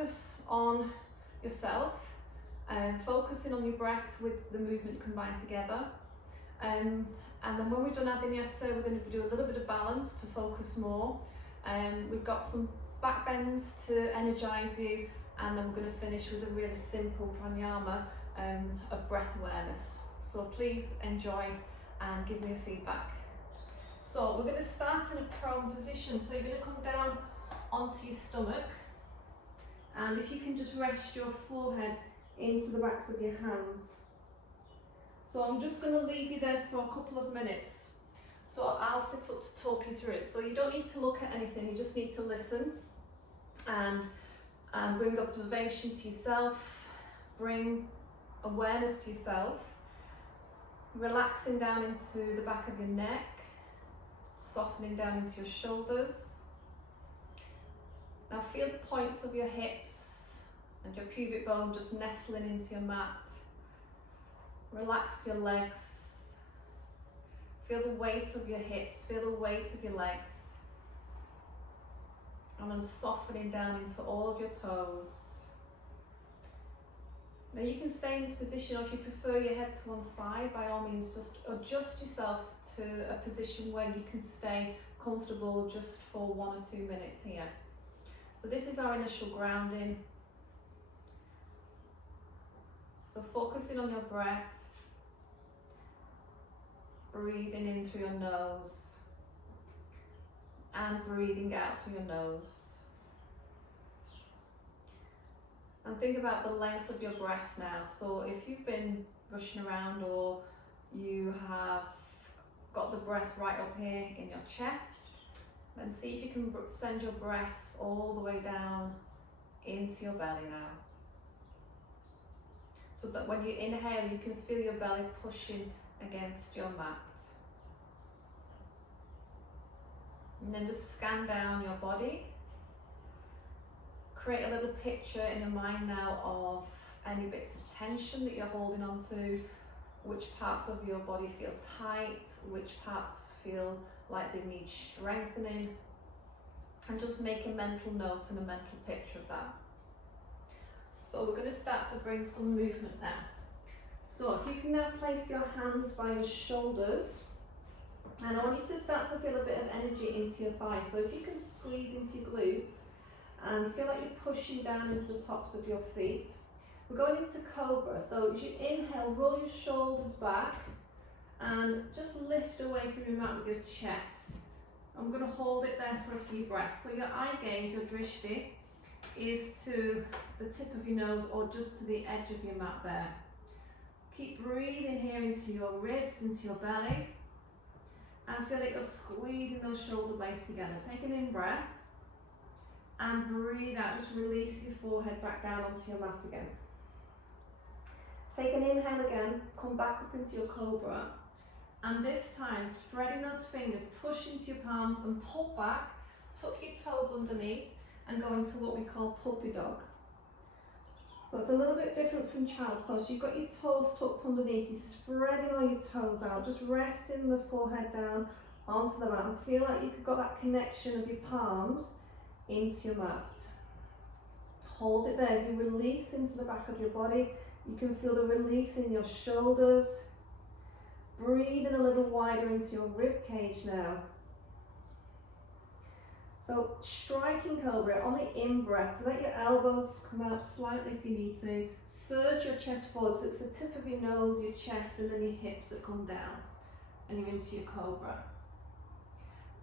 focus on yourself and focusing on your breath with the movement combined together. And then when we've done our vinyasa, we're going to do a little bit of balance to focus more. We've got some back bends to energize you, and then we're going to finish with a really simple pranayama of breath awareness. So please enjoy and give me a feedback. So we're going to start in a prone position. So you're going to come down onto your stomach, and if you can just rest your forehead into the backs of your hands. So I'm just going to leave you there for a couple of minutes. So I'll sit up to talk you through it. So you don't need to look at anything, you just need to listen and bring observation to yourself, bring awareness to yourself, relaxing down into the back of your neck, softening down into your shoulders. Now feel the points of your hips and your pubic bone just nestling into your mat. Relax your legs. Feel the weight of your hips, feel the weight of your legs. And then softening down into all of your toes. Now you can stay in this position, or if you prefer your head to one side, by all means just adjust yourself to a position where you can stay comfortable just for 1 or 2 minutes here. So this is our initial grounding. So focusing on your breath, breathing in through your nose and breathing out through your nose. And think about the length of your breath now. So if you've been rushing around, or you have got the breath right up here in your chest, then see if you can send your breath all the way down into your belly now. So that when you inhale, you can feel your belly pushing against your mat. And then just scan down your body. Create a little picture in your mind now of any bits of tension that you're holding on to, which parts of your body feel tight, which parts feel like they need strengthening, and just make a mental note and a mental picture of that. So we're going to start to bring some movement now. So if you can now place your hands by your shoulders, and I want you to start to feel a bit of energy into your thighs. So if you can squeeze into your glutes and feel like you're pushing down into the tops of your feet. We're going into cobra. So as you inhale, roll your shoulders back and just lift away from your mat with your chest. I'm going to hold it there for a few breaths. So your eye gaze, your drishti, is to the tip of your nose or just to the edge of your mat there. Keep breathing here into your ribs, into your belly, and feel like you're squeezing those shoulder blades together. Take an in breath and breathe out. Just release your forehead back down onto your mat again. Take an inhale again, come back up into your cobra, and this time spreading those fingers, push into your palms and pull back, tuck your toes underneath and go into what we call puppy dog. So it's a little bit different from child's pose. You've got your toes tucked underneath, you're spreading all your toes out, just resting the forehead down onto the mat and feel like you've got that connection of your palms into your mat. Hold it there as you release into the back of your body. You can feel the release in your shoulders. Breathing a little wider into your rib cage now. So striking cobra on the in breath, let your elbows come out slightly if you need to. Surge your chest forward, so it's the tip of your nose, your chest, and then your hips that come down. And you're into your cobra.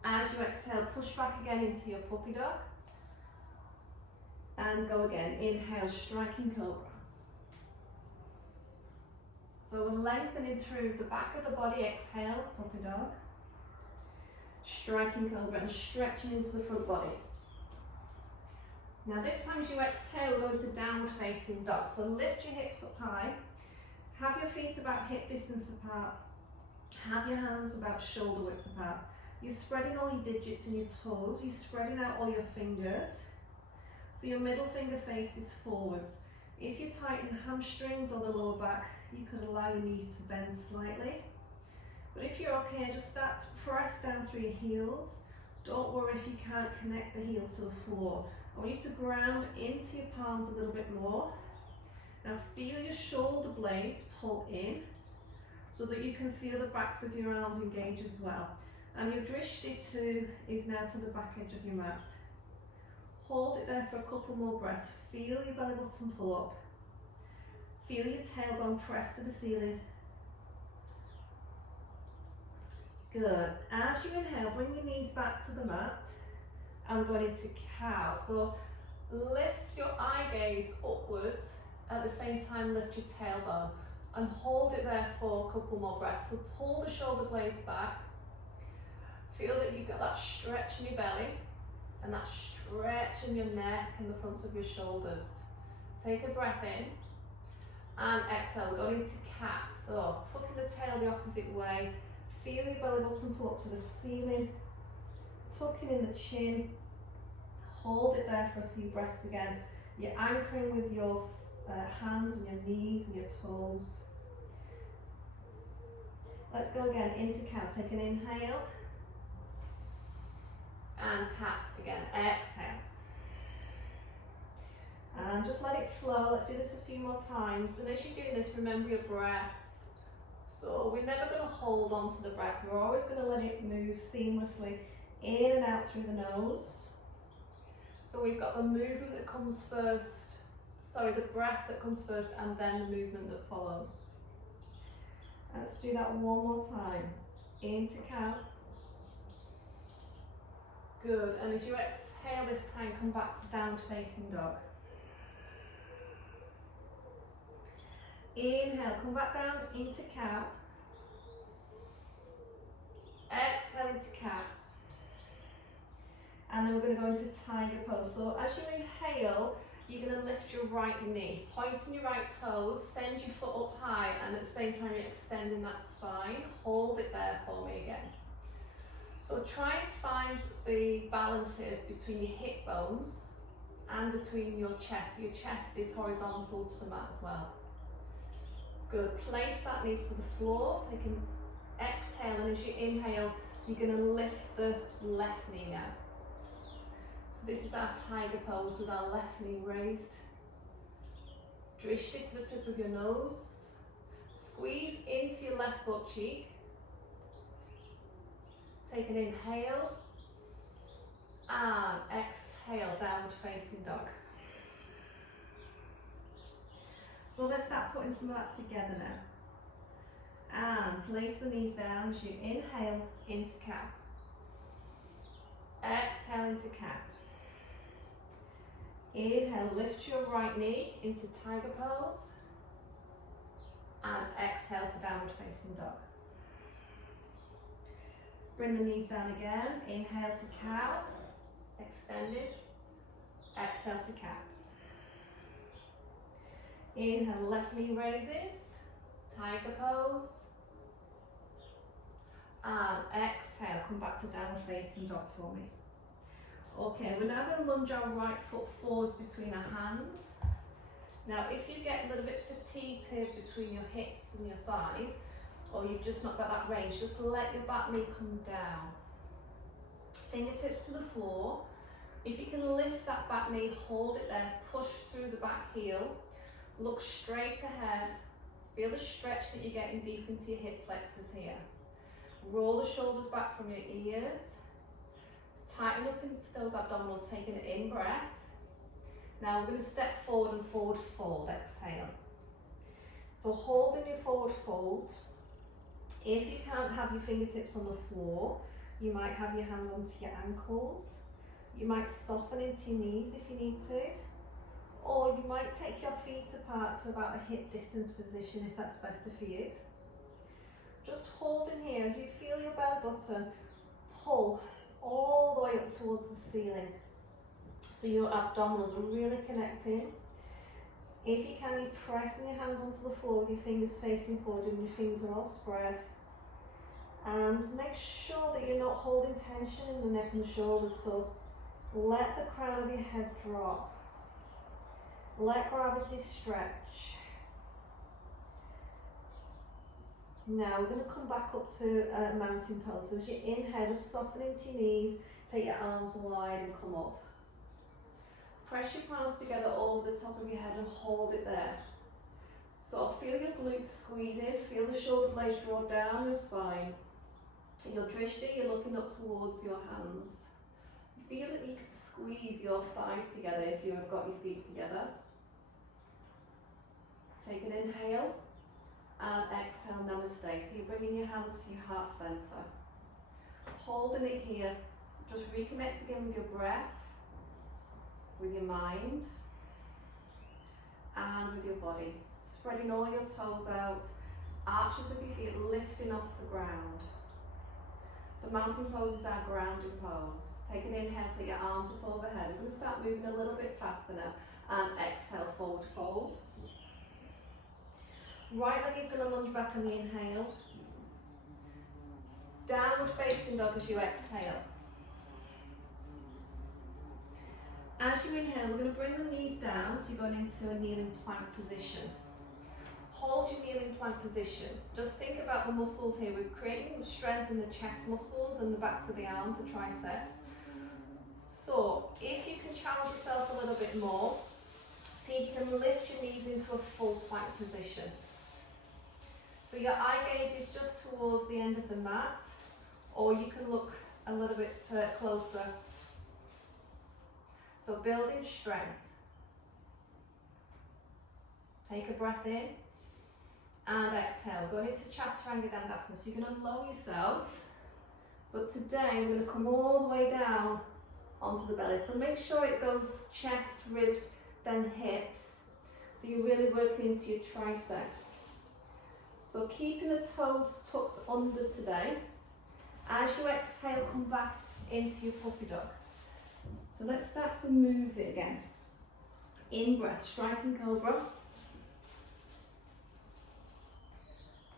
As you exhale, push back again into your puppy dog. And go again. Inhale, striking cobra. So we're lengthening through the back of the body. Exhale, puppy dog. Striking cobra and stretching into the front body. Now this time as you exhale, we're going to downward facing dog. So lift your hips up high. Have your feet about hip distance apart. Have your hands about shoulder width apart. You're spreading all your digits and your toes. You're spreading out all your fingers. So your middle finger faces forwards. If you tighten the hamstrings or the lower back, you could allow your knees to bend slightly. But if you're okay, just start to press down through your heels. Don't worry if you can't connect the heels to the floor. I want you to ground into your palms a little bit more. Now feel your shoulder blades pull in so that you can feel the backs of your arms engage as well. And your drishti too is now to the back edge of your mat. Hold it there for a couple more breaths. Feel your belly button pull up. Feel your tailbone press to the ceiling. Good. As you inhale, bring your knees back to the mat. And we're going into cow. So lift your eye gaze upwards. At the same time, lift your tailbone. And hold it there for a couple more breaths. So pull the shoulder blades back. Feel that you've got that stretch in your belly. And that stretch in your neck and the fronts of your shoulders. Take a breath in. And exhale. We're going into cat. So tucking the tail the opposite way. Feel your belly button pull up to the ceiling. Tucking in the chin. Hold it there for a few breaths again. You're anchoring with your hands and your knees and your toes. Let's go again into cat. Take an inhale. And cat again. Exhale. And just let it flow. Let's do this a few more times. And as you're doing this, remember your breath. So we're never going to hold on to the breath. We're always going to let it move seamlessly in and out through the nose. So we've got the movement that comes first. Sorry, the breath that comes first and then the movement that follows. Let's do that one more time. Into cow. Good. And as you exhale this time, come back to downward facing dog. Inhale, come back down into cow. Exhale into cat. And then we're going to go into tiger pose. So as you inhale, you're going to lift your right knee, pointing your right toes, send your foot up high, and at the same time you're extending that spine. Hold it there for me again. So try and find the balance here between your hip bones and between your chest. Your chest is horizontal to the mat as well. Good. Place that knee to the floor. Take an exhale, and as you inhale, you're going to lift the left knee now. So this is our tiger pose with our left knee raised. Drishti to the tip of your nose. Squeeze into your left butt cheek. Take an inhale. And exhale, downward facing dog. So let's start putting some of that together now. And place the knees down as you inhale into cow. Exhale into cat. Inhale, lift your right knee into tiger pose. And exhale to downward facing dog. Bring the knees down again. Inhale to cow. Extended. Exhale to cat. Inhale, left knee raises, tiger pose. And exhale, come back to downward facing dog for me. Okay, we're now going to lunge our right foot forwards between our hands. Now, if you get a little bit fatigued here between your hips and your thighs, or you've just not got that range, just let your back knee come down. Fingertips to the floor. If you can lift that back knee, hold it there, push through the back heel. Look straight ahead. Feel the stretch that you're getting deep into your hip flexors here. Roll the shoulders back from your ears. Tighten up into those abdominals, taking an in breath. Now we're going to step forward and forward fold. Exhale. So holding your forward fold. If you can't have your fingertips on the floor, you might have your hands onto your ankles. You might soften into your knees if you need to. Or you might take your feet apart to about a hip distance position if that's better for you. Just hold in here as you feel your belly button pull all the way up towards the ceiling. So your abdominals are really connecting. If you can, you're pressing your hands onto the floor with your fingers facing forward and your fingers are all spread. And make sure that you're not holding tension in the neck and the shoulders, so let the crown of your head drop. Let gravity stretch. Now we're going to come back up to mountain pose. As you inhale, just soften into your knees, take your arms wide and come up. Press your palms together over the top of your head and hold it there. So feel your glutes squeeze in, feel the shoulder blades draw down your spine. Your drishti, you're looking up towards your hands. You feel that you can squeeze your thighs together if you have got your feet together. Take an inhale and exhale, namaste. So you're bringing your hands to your heart center. Holding it here, just reconnect again with your breath, with your mind, and with your body. Spreading all your toes out, arches of your feet lifting off the ground. So mountain pose is our grounding pose. Take an inhale, take your arms up overhead. We're going to start moving a little bit faster now. And exhale, forward fold. Right leg is going to lunge back on the inhale. Downward facing dog as you exhale. As you inhale, we're going to bring the knees down, so you're going into a kneeling plank position. Hold your kneeling plank position. Just think about the muscles here. We're creating strength in the chest muscles and the backs of the arms, the triceps. So, if you can challenge yourself a little bit more, see if you can lift your knees into a full plank position. So your eye gaze is just towards the end of the mat, or you can look a little bit closer. So building strength. Take a breath in and exhale. Going into Chaturanga Dandasana. So you're going to lower yourself, but today we're going to come all the way down onto the belly. So make sure it goes chest, ribs, then hips. So you're really working into your triceps. So keeping the toes tucked under today. As you exhale, come back into your puppy dog. So let's start to move it again. In breath, striking cobra.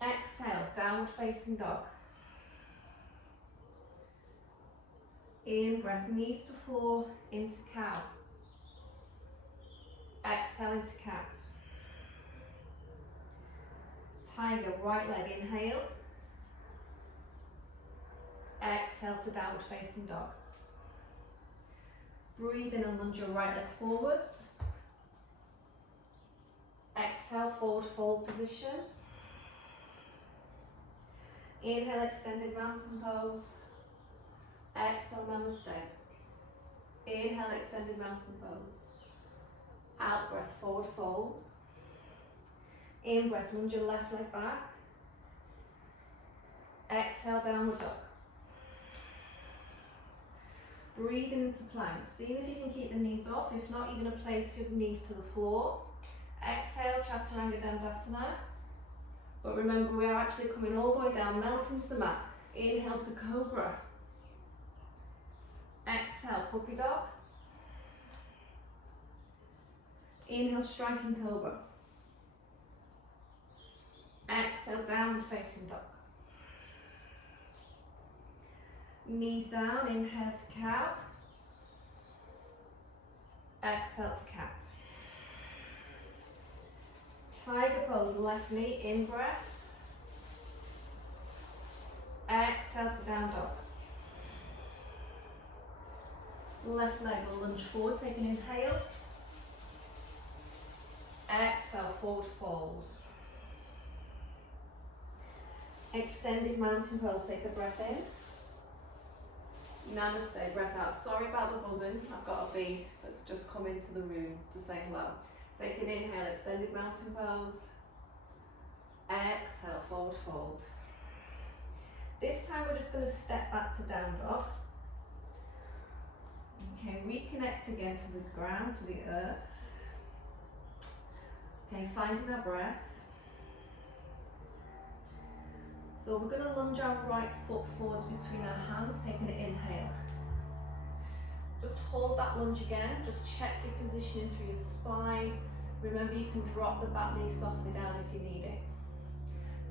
Exhale, downward facing dog. In breath, knees to floor, into cow. Exhale into cat. Tiger, right leg, inhale. Exhale to downward facing dog. Breathe in and lunge your right leg forwards. Exhale, forward fold position. Inhale, extended mountain pose. Exhale, namaste. Inhale, extended mountain pose. Out breath, forward fold. In breath, lunge your left leg back. Exhale, downward dog. Breathing into plank. Seeing if you can keep the knees off. If not, you're going to place your knees to the floor. Exhale, Chaturanga Dandasana. But remember, we are actually coming all the way down, melting to the mat. Inhale to cobra. Exhale, puppy dog. Inhale, striking cobra. Exhale, downward facing dog. Knees down, inhale to cow. Exhale to cat. Tiger pose, left knee, in breath. Exhale to down dog. Left leg will lunge forward, take an inhale. Exhale, forward fold. Extended mountain pose, take a breath in. Namaste, breath out. Sorry about the buzzing, I've got a bee that's just come into the room to say hello. Take an inhale, extended mountain pose. Exhale, forward fold. This time we're just going to step back to down dog. Okay, reconnect again to the ground, to the earth. Okay, finding our breath. So we're going to lunge our right foot forwards between our hands, taking an inhale. Just hold that lunge again, just check your positioning through your spine. Remember, you can drop the back knee softly down if you need it.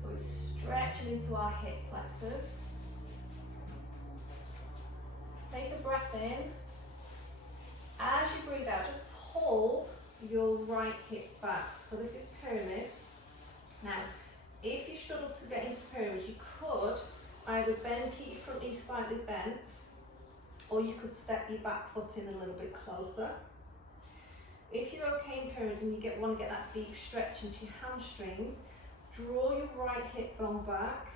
So it's stretching into our hip flexors. Take a breath in. As you breathe out, just pull your right hip back. So this is pyramid. Now, if you struggle to get into pyramid, you could either keep your front knee slightly bent, or you could step your back foot in a little bit closer. If you're okay in pyramid and you want to get that deep stretch into your hamstrings, draw your right hip bone back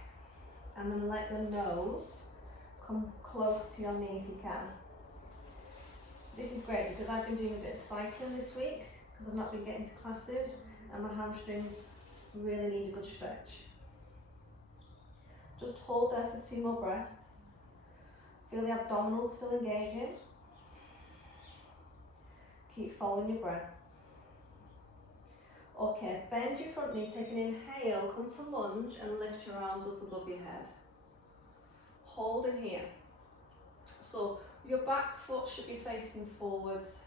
and then let the nose come close to your knee if you can. This is great because I've been doing a bit of cycling this week because I've not been getting to classes and my hamstrings really need a good stretch. Just hold there for 2 more breaths. Feel the abdominals still engaging. Keep following your breath. Okay, bend your front knee, take an inhale, come to lunge and lift your arms up above your head. Hold in here. So your back foot should be facing forwards.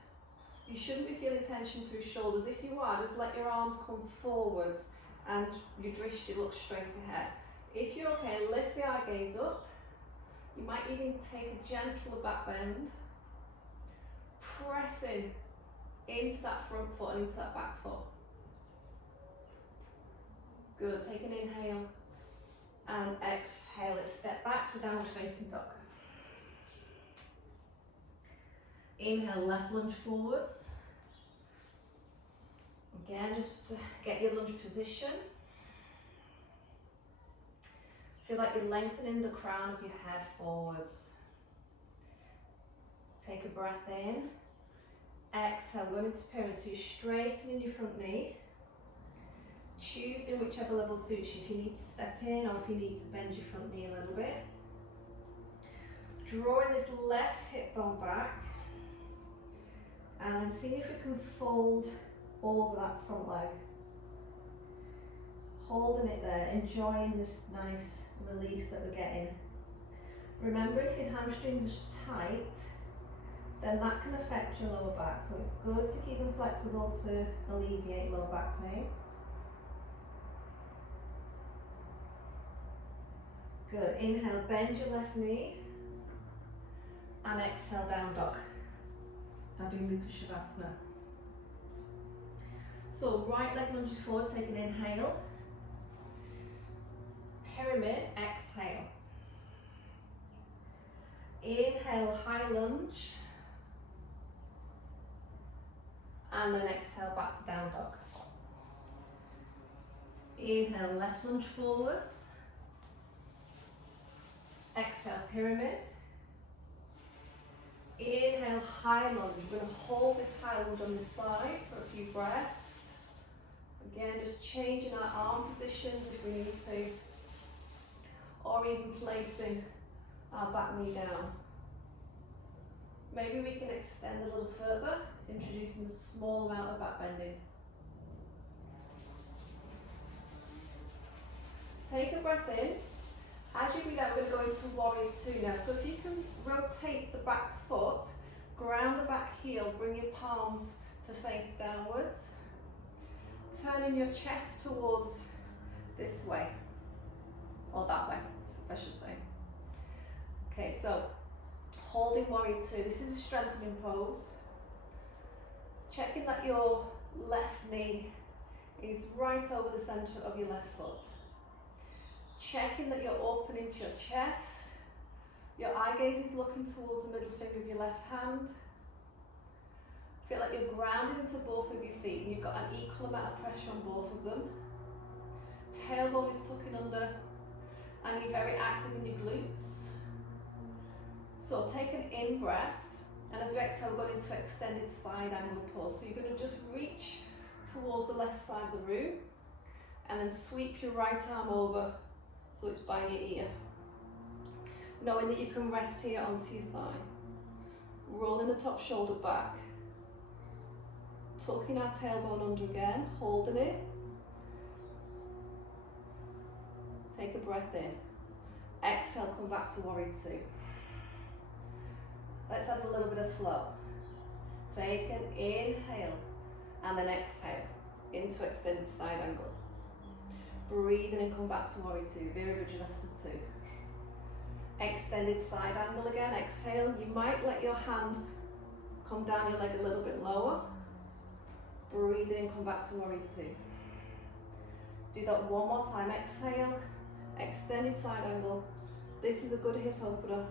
You shouldn't be feeling tension through shoulders. If you are, just let your arms come forwards and your drishti look straight ahead. If you're okay, lift the eye gaze up. You might even take a gentle back bend. Pressing into that front foot and into that back foot. Good, take an inhale and exhale it. Step back to downward facing dog. Inhale, left lunge forwards. Again, just to get your lunge position. Feel like you're lengthening the crown of your head forwards. Take a breath in. Exhale, going into pyramid. So you're straightening your front knee. Choosing whichever level suits you. If you need to step in or if you need to bend your front knee a little bit. Drawing this left hip bone back. And then see if we can fold over that front leg. Holding it there, enjoying this nice release that we're getting. Remember, if your hamstrings are tight, then that can affect your lower back. So it's good to keep them flexible to alleviate lower back pain. Good, inhale, bend your left knee. And exhale, down dog. Adho Mukha Shavasana. So right leg lunges forward, take an inhale. Pyramid, exhale. Inhale, high lunge. And then exhale, back to down dog. Inhale, left lunge forwards. Exhale, pyramid. Inhale, high lunge. We're going to hold this high lunge on this side for a few breaths. Again, just changing our arm positions if we need to. Or even placing our back knee down. Maybe we can extend a little further, introducing a small amount of back bending. Take a breath in. As you breathe out, we're going to go into warrior 2 now. So if you can rotate the back foot, ground the back heel, bring your palms to face downwards. Turning your chest towards this way, or that way, I should say. Okay, so holding warrior 2. This is a strengthening pose. Checking that your left knee is right over the center of your left foot. Checking that you're opening to your chest. Your eye gaze is looking towards the middle finger of your left hand. Feel like you're grounded into both of your feet and you've got an equal amount of pressure on both of them. Tailbone is tucking under and you're very active in your glutes. So take an in breath, and as you exhale, we're going into extended side angle pose. So you're going to just reach towards the left side of the room and then sweep your right arm over so it's by your ear. Knowing that you can rest here onto your thigh. Rolling the top shoulder back. Tucking our tailbone under again, holding it. Take a breath in. Exhale, come back to warrior 2. Let's have a little bit of flow. Take an inhale and then exhale into extended side angle. Breathe in and come back to warrior 2, Vinyasa 2. Extended side angle again, exhale. You might let your hand come down your leg a little bit lower. Breathe in, come back to warrior 2. Let's do that one more time. Exhale, extended side angle. This is a good hip opener.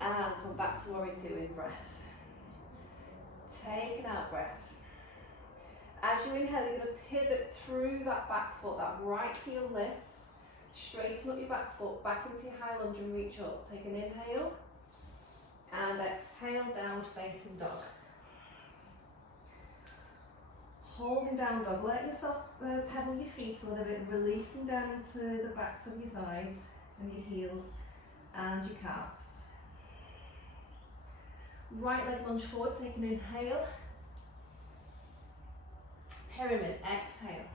And come back to warrior 2 in breath. Take an out breath. As you inhale, you're going to pivot through that back foot, that right heel lifts, straighten up your back foot, back into your high lunge and reach up. Take an inhale and exhale, downward facing dog. Holding down dog, let yourself pedal your feet a little bit, releasing down into the backs of your thighs and your heels and your calves. Right leg lunge forward, take an inhale. Pyramid, exhale.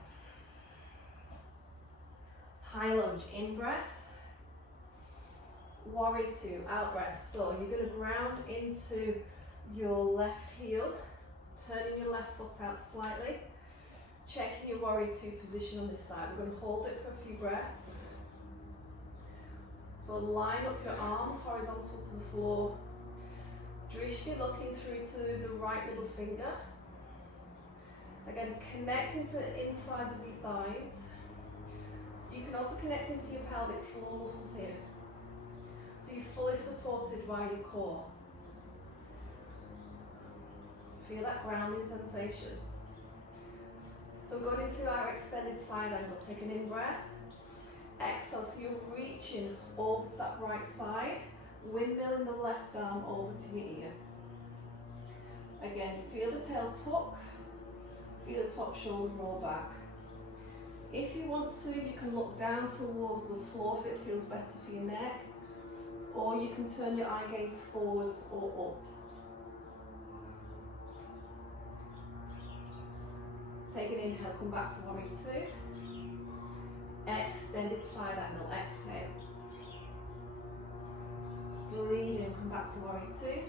High lunge, in breath. Warrior two, out breath. So you're going to ground into your left heel, turning your left foot out slightly, checking your warrior two position on this side. We're going to hold it for a few breaths. So line up your arms horizontal to the floor. Drishti looking through to the right middle finger. Again, connecting to the insides of your thighs. You can also connect into your pelvic floor muscles here. So you're fully supported by your core. Feel that grounding sensation. So going into our extended side angle, take an in breath. Exhale, so you're reaching over to that right side, windmilling the left arm over to your ear. Again, feel the tail tuck, feel the top shoulder roll back. If you want to, you can look down towards the floor if it feels better for your neck, or you can turn your eye gaze forwards or up. Take an inhale, come back to warrior two. Extended side angle, exhale. Breathe in, come back to warrior two.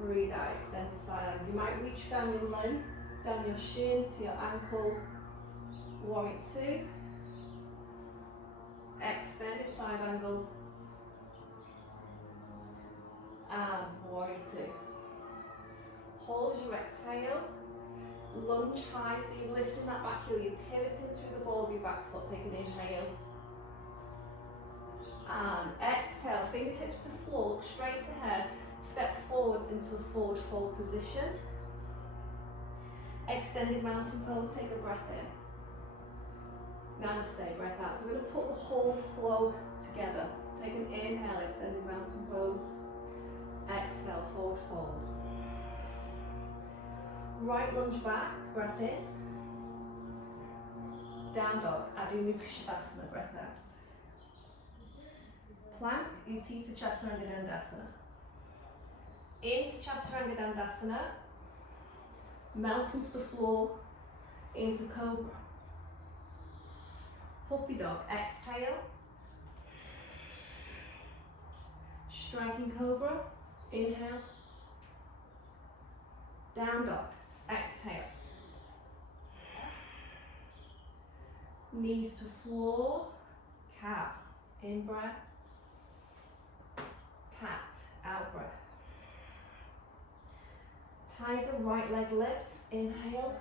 Breathe out, extended side angle. You might reach down your limb, down your shin to your ankle. Warrior two. Extended side angle. And warrior two. Hold as you exhale. Lunge high, so you're lifting that back heel, you're pivoting through the ball of your back foot. Take an inhale. And exhale, fingertips to floor, look straight ahead, step forwards into a forward fold position. Extended mountain pose, take a breath in. Namaste, breath out. So we're going to put the whole flow together. Take an inhale, extended mountain pose. Exhale, forward fold. Right lunge back, breath in. Down dog, Adho Mukha Shavasana, breath out. Plank, Utthita Chaturanga Dandasana. Into Chaturanga Dandasana. Melt into the floor, into Cobra. Puppy dog, exhale. Striking Cobra, inhale. Down dog, exhale. Knees to floor, cow, in breath. Cat, out breath. Tiger, right leg lifts, inhale.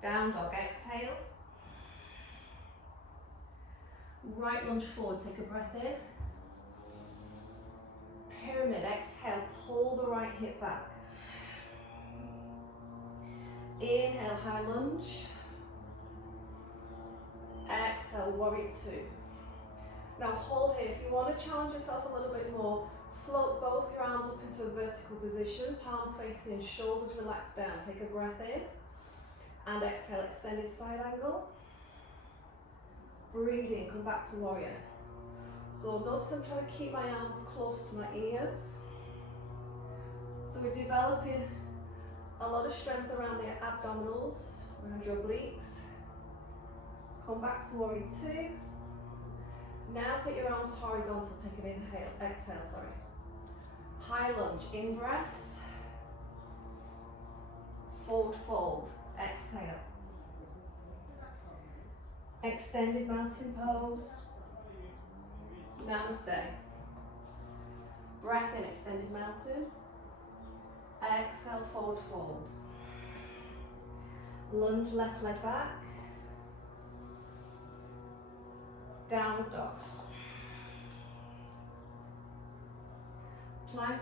Down dog, exhale. Right lunge forward, take a breath in. Pyramid, exhale, pull the right hip back. Inhale, high lunge. Exhale, warrior two. Now hold here. If you want to challenge yourself a little bit more, float both your arms up into a vertical position, palms facing in, shoulders relaxed down. Take a breath in and exhale, extended side angle. Breathe in, come back to warrior. So notice I'm trying to keep my arms close to my ears. So we're developing a lot of strength around the abdominals, around your obliques. Come back to warrior two. Now take your arms horizontal, take an inhale, exhale, sorry. High lunge, in breath. Forward fold, exhale. Extended mountain pose. Namaste. Breath in, extended mountain. Exhale, forward fold. Lunge left leg back. Downward dog. Plank.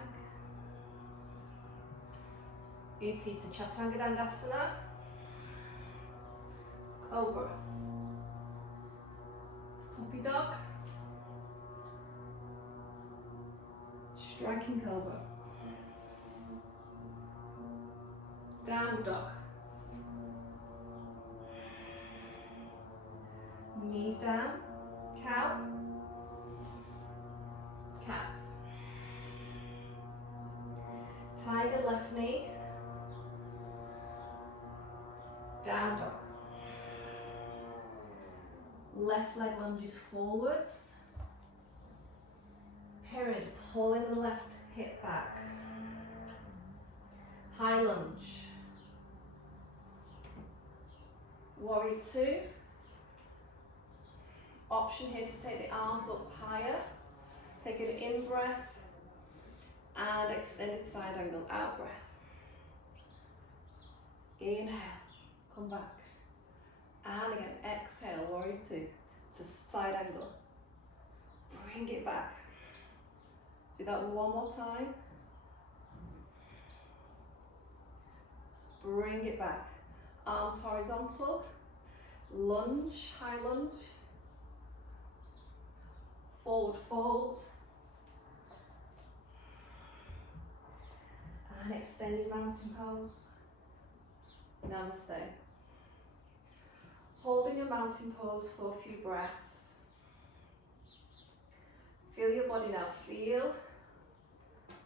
Utthita Chaturanga, Cobra, Puppy Dog, Striking Cobra, Downward Dog, knees down, cow, cat, tiger left knee, down dog, left leg lunges forwards, pyramid, pulling the left hip back, high lunge, warrior two, option here to take the arms up higher, take an in breath and extended side angle, out breath, inhale, come back, and again, exhale, warrior two, to side angle, bring it back, do that one more time, bring it back, arms horizontal, lunge, high lunge, forward fold, and extended mountain pose, namaste. Holding your mountain pose for a few breaths. Feel your body now, feel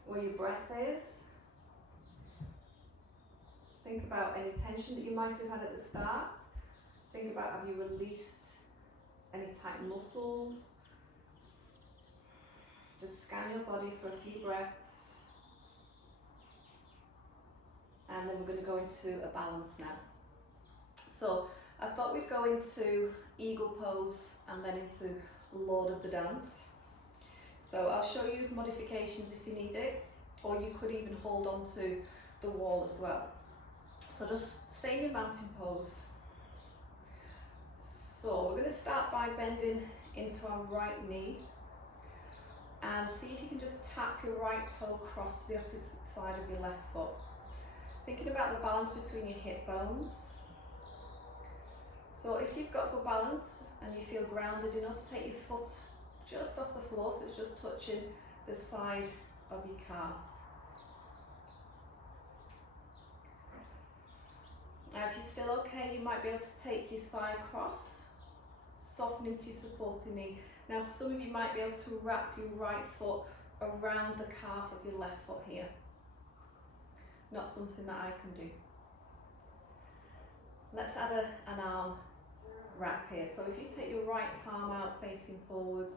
where your breath is. Think about any tension that you might have had at the start. Think about, have you released any tight muscles? Just scan your body for a few breaths. And then we're going to go into a balance now. So I thought we'd go into eagle pose and then into Lord of the Dance. So I'll show you modifications if you need it, or you could even hold on to the wall as well. So just stay in your mountain pose. So we're going to start by bending into our right knee and see if you can just tap your right toe across the opposite side of your left foot. Thinking about the balance between your hip bones. So if you've got good balance and you feel grounded enough, take your foot just off the floor so it's just touching the side of your calf. Now if you're still okay, you might be able to take your thigh across, soften into your supporting knee. Now some of you might be able to wrap your right foot around the calf of your left foot here. Not something that I can do. Let's add an arm wrap here. So if you take your right palm out facing forwards,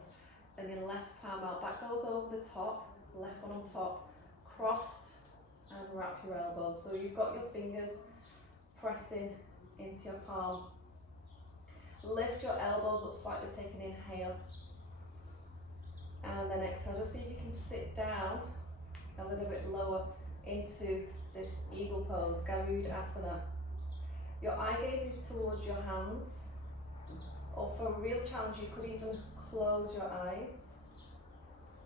then your left palm out, that goes over the top, left one on top, cross and wrap your elbows. So you've got your fingers pressing into your palm. Lift your elbows up slightly, take an inhale. And then exhale, just see if you can sit down a little bit lower into this eagle pose, Garudasana. Your eye gaze is towards your hands, or for a real challenge you could even close your eyes.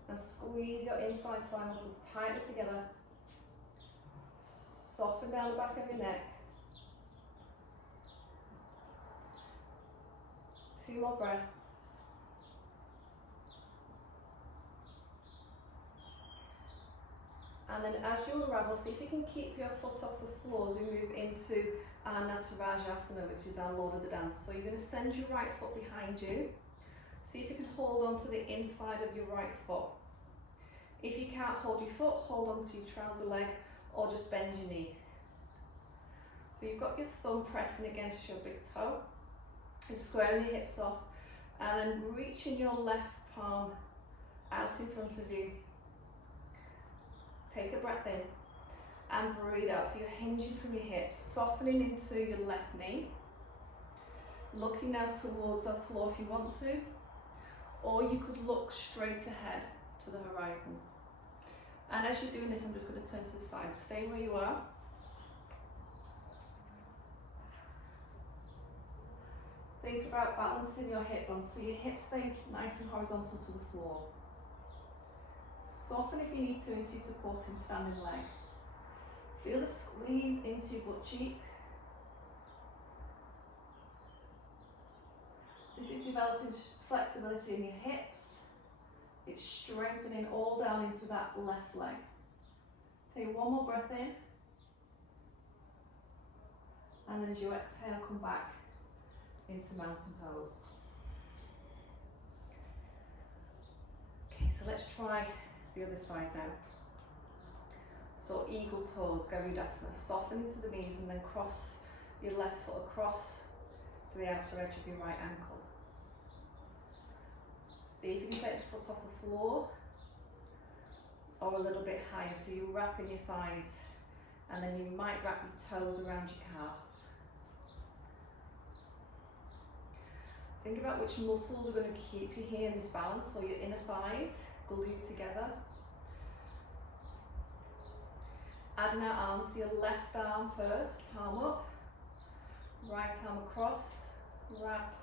Now squeeze your inside thigh muscles tightly together, soften down the back of your neck. 2 more breaths. And then as you unravel, see if you can keep your foot off the floor as we move into our Natarajasana, which is our Lord of the Dance. So you're going to send your right foot behind you. See if you can hold on to the inside of your right foot. If you can't hold your foot, hold on to your trouser leg or just bend your knee. So you've got your thumb pressing against your big toe. You're squaring your hips off and then reaching your left palm out in front of you. Take a breath in and breathe out. So you're hinging from your hips, softening into your left knee. Looking now towards the floor if you want to, or you could look straight ahead to the horizon. And as you're doing this, I'm just going to turn to the side. Stay where you are. Think about balancing your hip bones so your hips stay nice and horizontal to the floor. Soften if you need to into your supporting standing leg. Feel the squeeze into your butt cheek. So this is developing flexibility in your hips. It's strengthening all down into that left leg. Take one more breath in. And then as you exhale, come back into mountain pose. Okay, so let's try the other side now. So eagle pose, Garudasana. Soften into the knees and then cross your left foot across to the outer edge of your right ankle. See if you can take the foot off the floor or a little bit higher, so you wrap in your thighs and then you might wrap your toes around your calf. Think about which muscles are going to keep you here in this balance, so your inner thighs glued together. Adding our arms, so your left arm first, palm up, right arm across, wrap.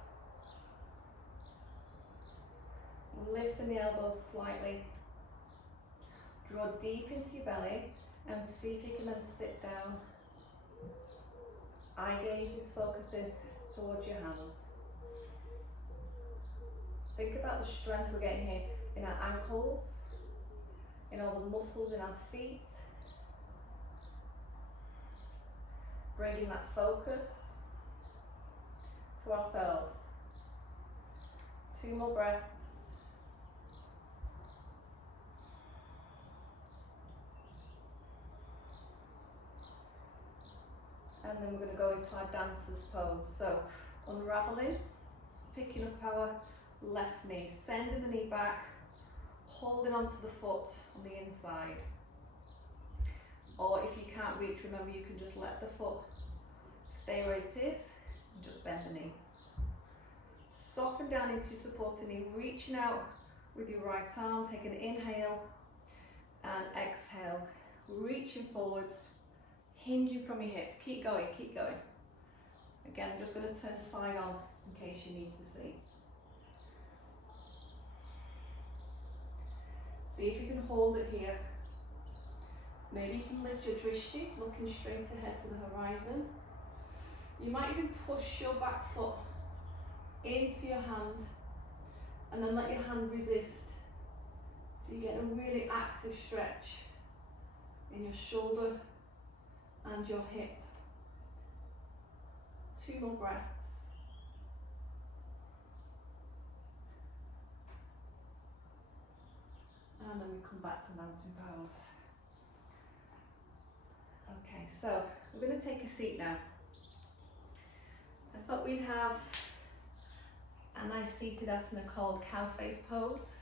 Lifting the elbows slightly. Draw deep into your belly and see if you can then sit down. Eye gaze is focusing towards your hands. Think about the strength we're getting here in our ankles, in all the muscles in our feet. Bringing that focus to ourselves. 2 more breaths. And then we're going to go into our dancer's pose. So unraveling, picking up our left knee, sending the knee back, holding onto the foot on the inside. Or if you can't reach, remember you can just let the foot stay where it is and just bend the knee. Soften down into supporting knee, reaching out with your right arm, take an inhale and exhale, reaching forwards, hinging from your hips. Keep going, keep going. Again, I'm just going to turn the side on in case you need to see. See if you can hold it here. Maybe you can lift your drishti, looking straight ahead to the horizon. You might even push your back foot into your hand and then let your hand resist. So you get a really active stretch in your shoulder and your hip. 2 more breaths. And then we come back to mountain pose. Okay, so we're going to take a seat now. I thought we'd have a nice seated asana called cow face pose.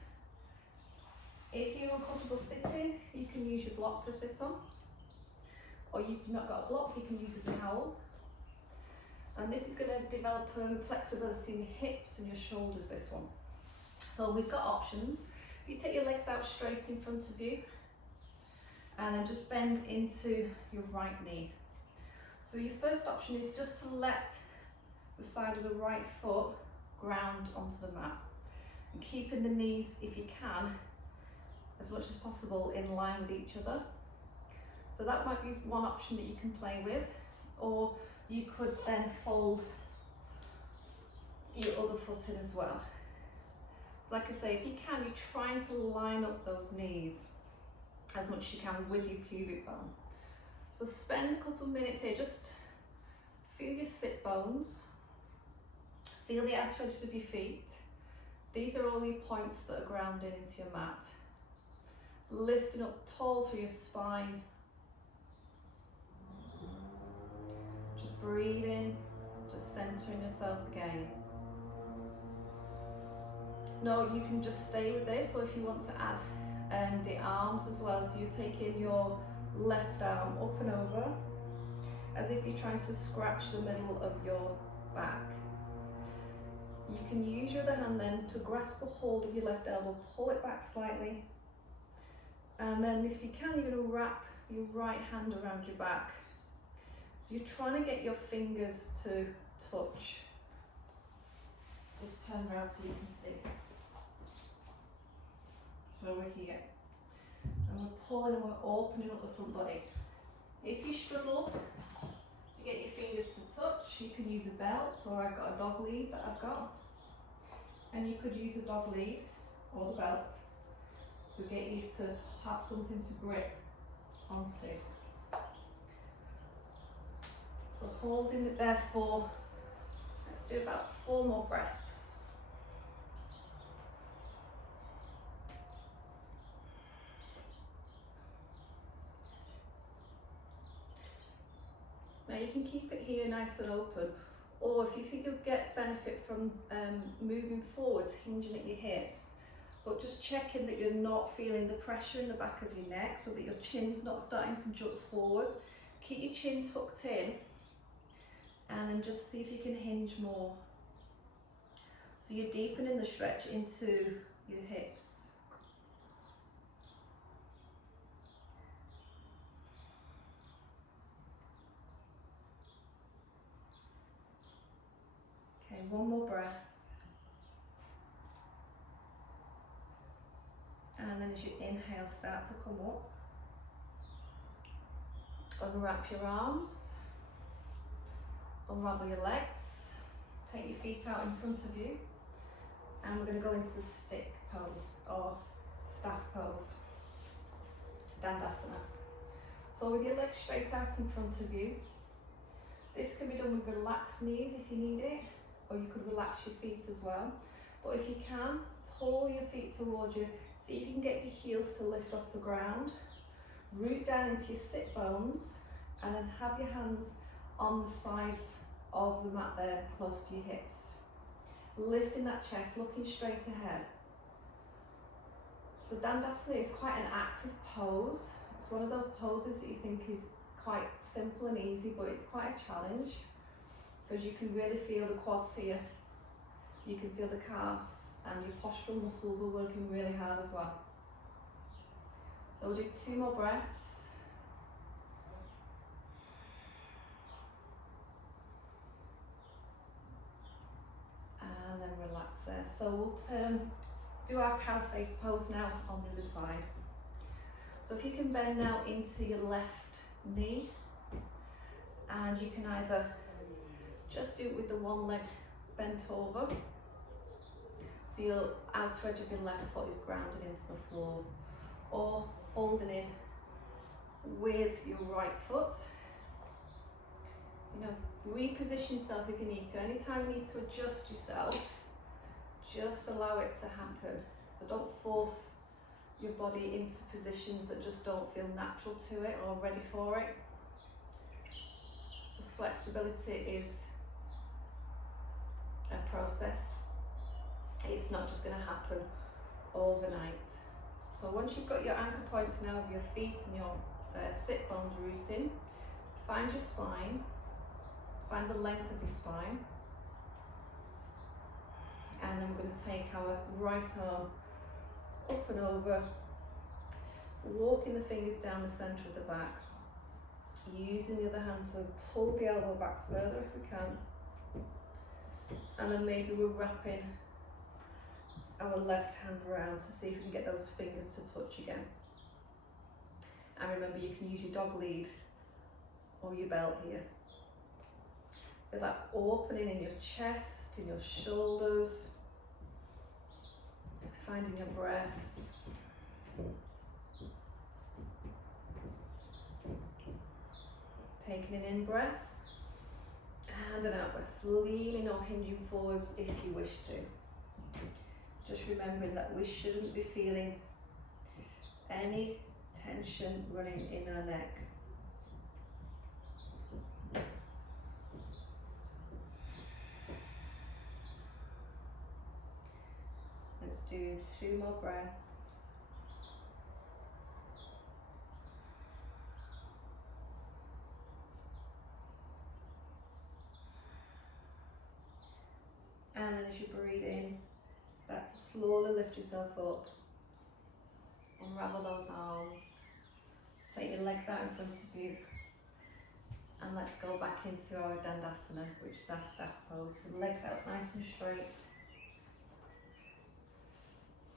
If you're uncomfortable sitting, you can use your block to sit on. Or you've not got a block, you can use a towel. And this is going to develop flexibility in your hips and your shoulders, this one. So we've got options. You take your legs out straight in front of you and then just bend into your right knee. So your first option is just to let the side of the right foot ground onto the mat and keeping the knees, if you can, as much as possible in line with each other. So that might be one option that you can play with, or you could then fold your other foot in as well. So like I say, if you can, you're trying to line up those knees as much as you can with your pubic bone. So spend a couple of minutes here, just feel your sit bones, feel the outer edges of your feet. These are all your points that are grounded into your mat. Lifting up tall through your spine. Just breathing, just centering yourself again. No, you can just stay with this, or if you want to add the arms as well, so you're taking your left arm up and over as if you're trying to scratch the middle of your back. You can use your other hand then to grasp a hold of your left elbow, pull it back slightly, and then if you can, you're going to wrap your right hand around your back. So you're trying to get your fingers to touch. Just turn around so you can see. So we're here, and we're pulling and we're opening up the front body. If you struggle to get your fingers to touch, you can use a belt, or I've got a dog lead that I've got. And you could use a dog lead or the belt to get you to have something to grip onto. So holding it there for, let's do about 4 more breaths. Now you can keep it here nice and open, or if you think you'll get benefit from moving forwards, hinging at your hips, but just checking that you're not feeling the pressure in the back of your neck, so that your chin's not starting to jut forwards. Keep your chin tucked in, and then just see if you can hinge more. So you're deepening the stretch into your hips. Okay, 1 more breath. And then as you inhale, start to come up. Unwrap your arms. Unravel your legs. Take your feet out in front of you. And we're going to go into stick pose or staff pose. Dandasana. So with your legs straight out in front of you, this can be done with relaxed knees if you need it, or you could relax your feet as well. But if you can, pull your feet towards you. See if you can get your heels to lift off the ground. Root down into your sit bones, and then have your hands on the sides of the mat there, close to your hips. Lifting that chest, looking straight ahead. So Dandasana is quite an active pose. It's one of those poses that you think is quite simple and easy, but it's quite a challenge, because you can really feel the quads here. You can feel the calves, and your postural muscles are working really hard as well. So we'll do 2 more breaths. And then relax there. So we'll do our cow face pose now on the other side. So if you can bend now into your left knee, and you can either just do it with the one leg bent over, so your outer edge of your left foot is grounded into the floor, or holding in with your right foot. You know, reposition yourself if you need to. Anytime you need to adjust yourself, just allow it to happen. So don't force your body into positions that just don't feel natural to it or ready for it. So flexibility is a process. It's not just going to happen overnight. So once you've got your anchor points now of your feet and your sit bones rooting, find your spine, find the length of your spine, and then we're going to take our right arm up and over, walking the fingers down the centre of the back, using the other hand to pull the elbow back further if we can, and then maybe we're wrapping our left hand around to see if we can get those fingers to touch again. And remember, you can use your dog lead or your belt here. Feel that opening in your chest, in your shoulders, finding your breath. Taking an in breath and an out breath, leaning or hinging forwards if you wish to. Just remembering that we shouldn't be feeling any tension running in our neck. Let's do 2 more breaths. And then as you breathe in, start to slowly lift yourself up. Unravel those arms. Take your legs out in front of you. And let's go back into our Dandasana, which is our staff pose. So legs out nice and straight.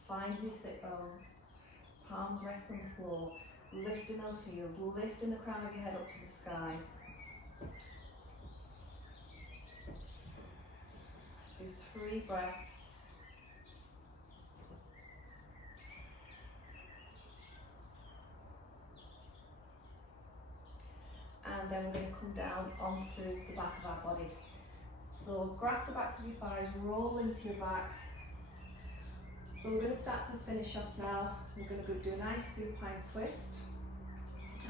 Find your sit bones. Palms rest on the floor. Lifting those heels, lifting the crown of your head up to the sky. Let's do 3 breaths. And then we're going to come down onto the back of our body. So grasp the backs of your thighs, roll into your back. So we're going to start to finish off now. We're going to do a nice supine twist,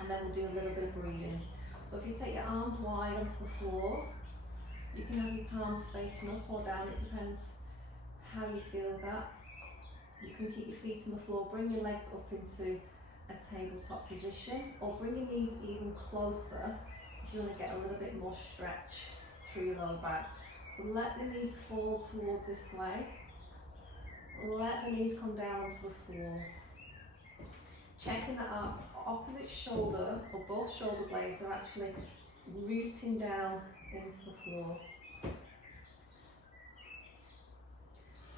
and then we'll do a little bit of breathing. So if you take your arms wide onto the floor, you can have your palms facing up or down, it depends how you feel with that. You can keep your feet on the floor, bring your legs up into a tabletop position, or bring your knees even closer if you want to get a little bit more stretch through your lower back. So let the knees fall towards this way. Let the knees come down onto the floor. Checking that our opposite shoulder, or both shoulder blades, are actually rooting down into the floor.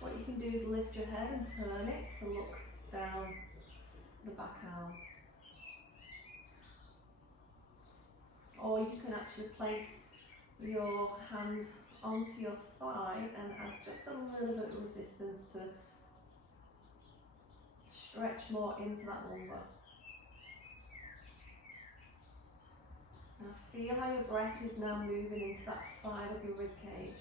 What you can do is lift your head and turn it to look down the back arm. Or you can actually place your hand onto your thigh and add just a little bit of resistance to stretch more into that lumbar. Now feel how your breath is now moving into that side of your rib cage.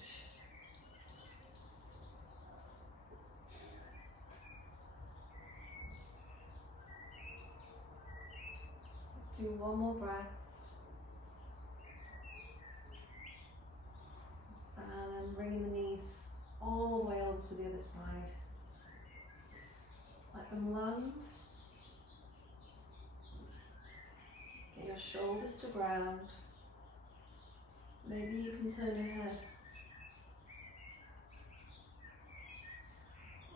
Let's do one more breath. And then bringing the knees all the way over to the other side. Let them land. Get your shoulders to ground. Maybe you can turn your head.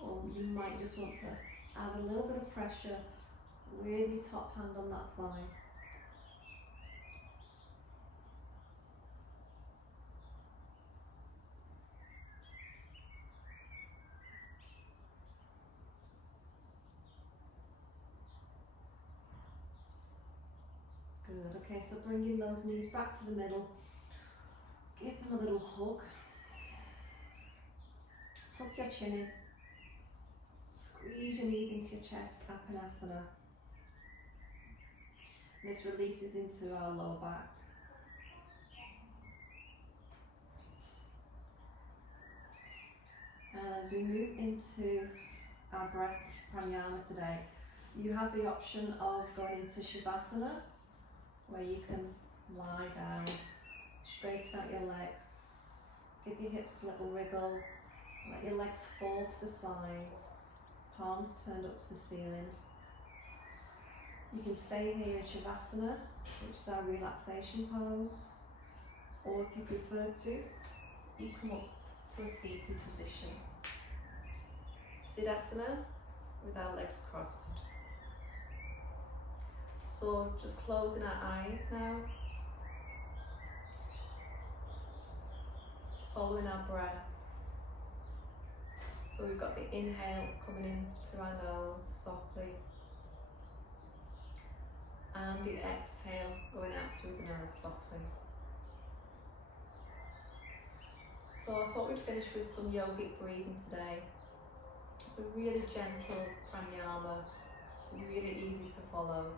Or you might just want to add a little bit of pressure with your top hand on that thigh. Good, okay, so bringing those knees back to the middle. Give them a little hug. Tuck your chin in. Squeeze your knees into your chest, Apanasana. This releases into our lower back. And as we move into our breath pranayama today, you have the option of going into Shavasana, where you can lie down, straighten out your legs, give your hips a little wriggle, let your legs fall to the sides, palms turned up to the ceiling. You can stay here in Shavasana, which is our relaxation pose, or if you prefer to, you come up to a seated position. Siddhasana with our legs crossed. So just closing our eyes now, following our breath. So we've got the inhale coming in through our nose softly, and the exhale going out through the nose softly. So I thought we'd finish with some yogic breathing today. It's a really gentle pranayama, really easy to follow.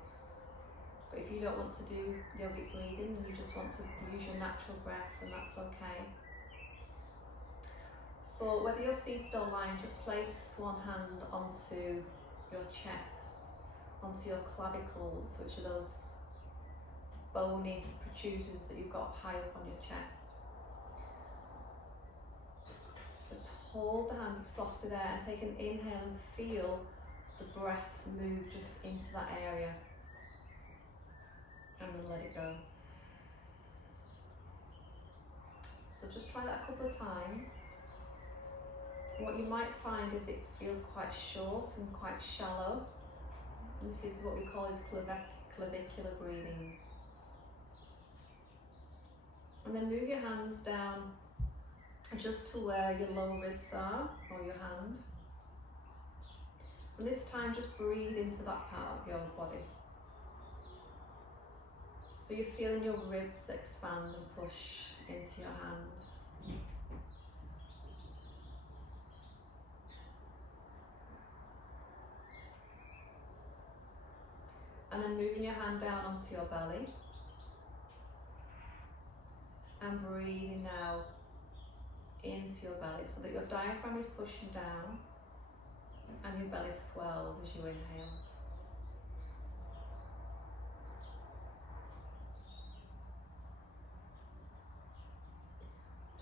But if you don't want to do yogic breathing and you just want to use your natural breath, then that's okay. So whether you're seated or lying, just place one hand onto your chest, onto your clavicles, which are those bony protrusions that you've got high up on your chest. Just hold the hand softly there and take an inhale and feel the breath move just into that area. And then let it go. So just try that a couple of times. What you might find is it feels quite short and quite shallow. And this is what we call is clavicular breathing. And then move your hands down just to where your lower ribs are, or your hand. And this time just breathe into that part of your body. So you're feeling your ribs expand and push into your hand. And then moving your hand down onto your belly. And breathing now into your belly so that your diaphragm is pushing down and your belly swells as you inhale.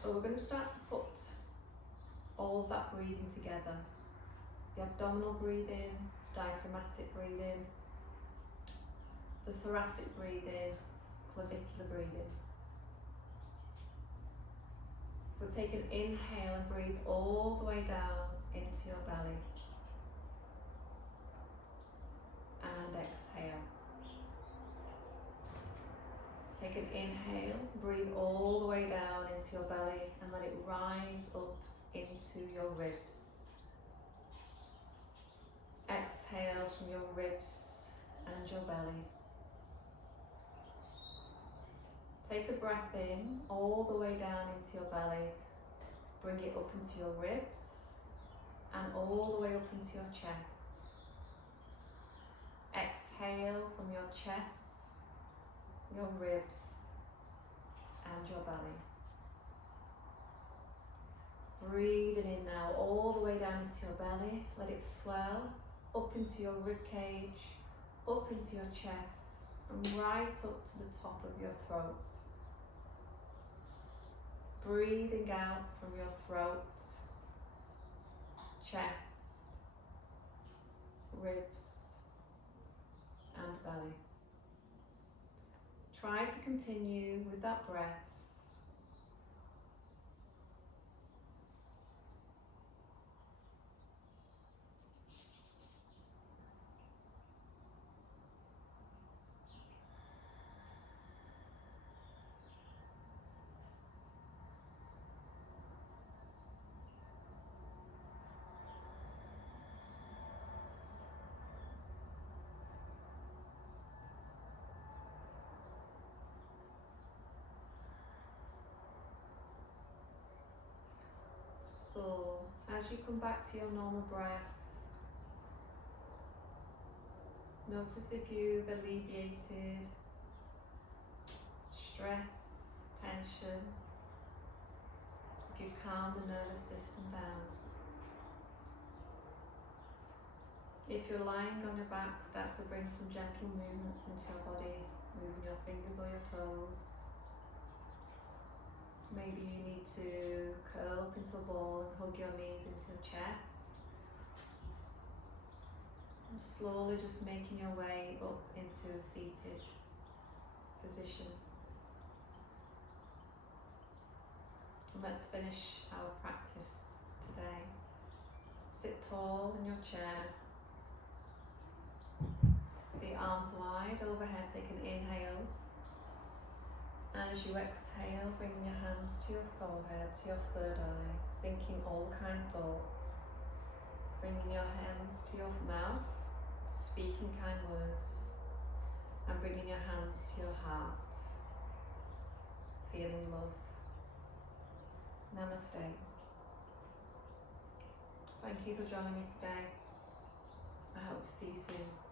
So we're going to start to put all of that breathing together. The abdominal breathing, diaphragmatic breathing, the thoracic breathing, clavicular breathing. So take an inhale and breathe all the way down into your belly. And exhale. Take an inhale, breathe all the way down into your belly and let it rise up into your ribs. Exhale from your ribs and your belly. Take a breath in all the way down into your belly. Bring it up into your ribs and all the way up into your chest. Exhale from your chest, your ribs and your belly. Breathing in now all the way down into your belly. Let it swell up into your rib cage, up into your chest and right up to the top of your throat. Breathing out from your throat, chest, ribs and belly. Try to continue with that breath. So, as you come back to your normal breath, notice if you've alleviated stress, tension, if you've calmed the nervous system down. If you're lying on your back, start to bring some gentle movements into your body, moving your fingers or your toes. Maybe you need to curl up into a ball and hug your knees into your chest. And slowly just making your way up into a seated position. And let's finish our practice today. Sit tall in your chair. The arms wide overhead, take an inhale. As you exhale, bring your hands to your forehead, to your third eye, thinking all kind thoughts. Bringing your hands to your mouth, speaking kind words. And bringing your hands to your heart, feeling love. Namaste. Thank you for joining me today. I hope to see you soon.